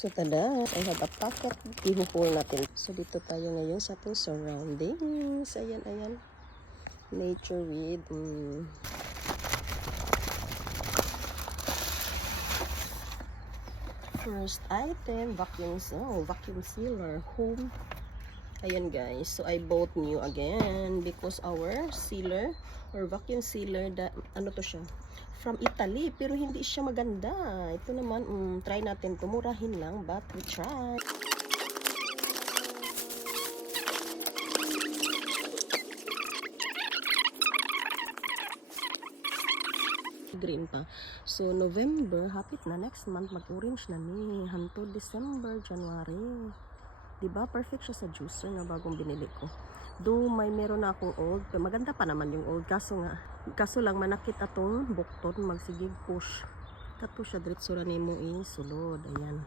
So tada, I have a packet. Ihuhol natin. So dito tayo ngayon sa ating surroundings. Ayan, ayan. Nature with first item, vacuum sealer, home. Ayan guys, so I bought new again because our sealer or vacuum sealer, ano to siya, from Italy, pero hindi siya maganda. Ito naman, try natin, tumurahin lang, but we try. Green pa. So November, hapit na, next month mag-orange na ni. Hanto December, January. Diba? Perfect siya sa juicer na bagong binili ko. Though meron na akong old, maganda pa naman yung old. Kaso lang manakit atong bukton, magsigig push. Kato siya diretso ra nimo sulod. Ayan.